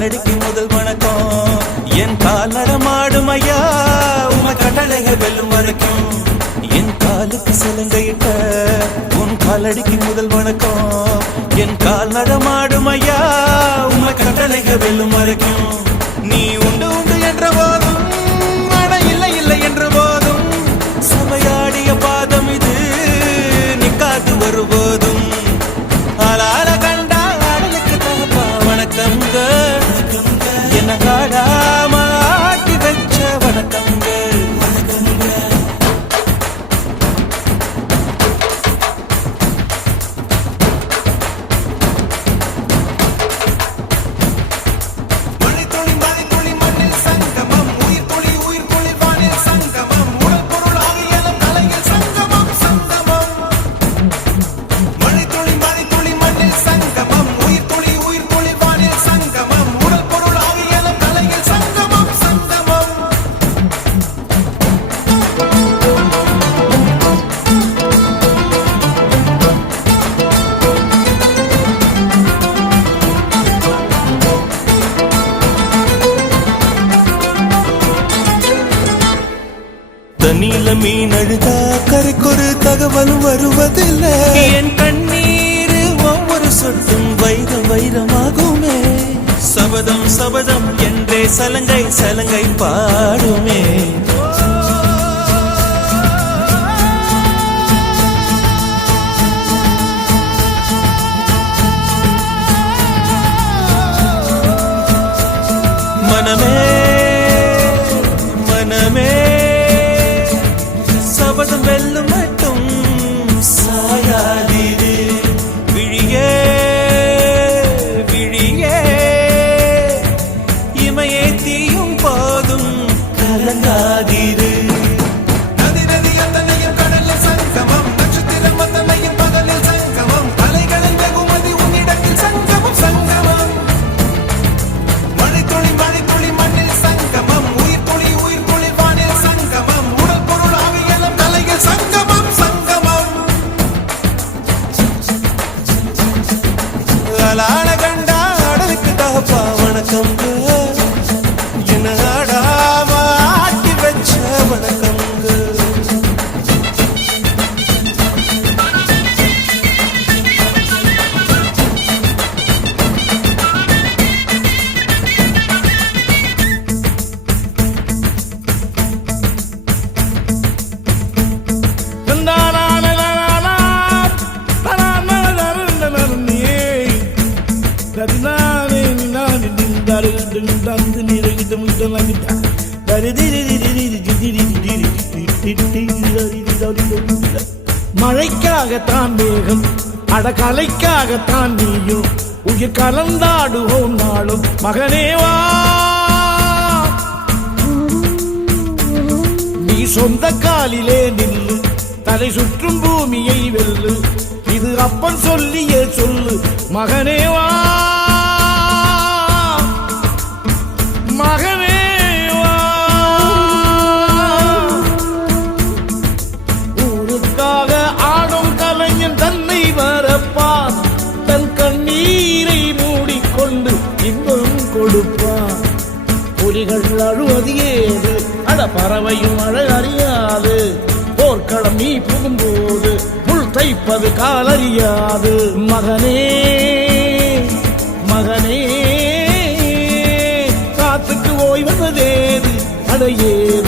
காலடிக்கு முதல் வணக்கம் என் கால் நடமாடும் ஐயா உம கட்டளைகள் வெல்லும் வரைக்கும் என் காலுக்கு சலங்கையிட்ட உன் காலடிக்கு முதல் வணக்கம் என் கால் நடமாடும் ஐயா உம கட்டளைகள் வெல்லும் வரைக்கும் நீ உண்டு உண்டு என்ற போதும் மன இல்லை இல்லை என்ற போதும் சபையாடிய பாதம் இது நிக்காது வருபோதும் ஆளால கண்டா ஆடலுக்கு தகப்பா வணக்கங்க என்ன காடாம ஆட்டி வச்ச வணக்கங்க தண்ணியில மீன் அழுதா கரைக்கொரு தகவலும் வருவதில்லை என் கண்ணீர் ஒவ்வொரு சொட்டும் வைரம் வைரமாகுமே சபதம் சபதம் என்றே சலங்கை சலங்கை பாடுமே மனமே மனமே சபதம் வெல்லும் மட்டும் சாயாதீரு விழியே விழியே இமையே தீயும் போதும் கலங்காதீரு நதி நதி அத்தனையும் கடலில் சங்கமம் நட்சத்திரம் அத்தனையும் பகலில் சங்கமம் அலைகளின் வெகுமதி உன்னிடத்தில் சங்கமம் சங்கமம் மழை துளி மண்ணில் சங்கமம் உயிர் துளி வானில் சங்கமம் உடல் பொருள் ஆவியலும் தலையில் சங்கமம் சங்கமம் அலான கண்டா அடலுக்கு தகப்பா வணக்கம் என்ன ஆடாம ஆட்டி வச்ச வணக்கம் மழைக்காகத்தான் மேகம் அடகலைக்காகத்தான் நீயும் உயிர் கலந்தாடுவோம் நாளும் மகனேவா நீ சொந்த காலிலே நில்லு தலை சுற்றும் பூமியை வெல்லு இது அப்பன் சொல்லியே சொல்லு மகனேவா மகனேவா ஊருக்காக ஆடும் கலைஞன் தன்னை வரப்பான் தன் கண்ணீரை மூடிக்கொண்டு இன்பம் கொடுப்பான் புலிகள் அழுவது ஏது அட பறவையும் அழ அறியாது போர்க்களம் நீ புகும்போது முள் தைப்பது காலறியாது மகனே மகனே காத்துக்கு ஓய்வதேது அடையேது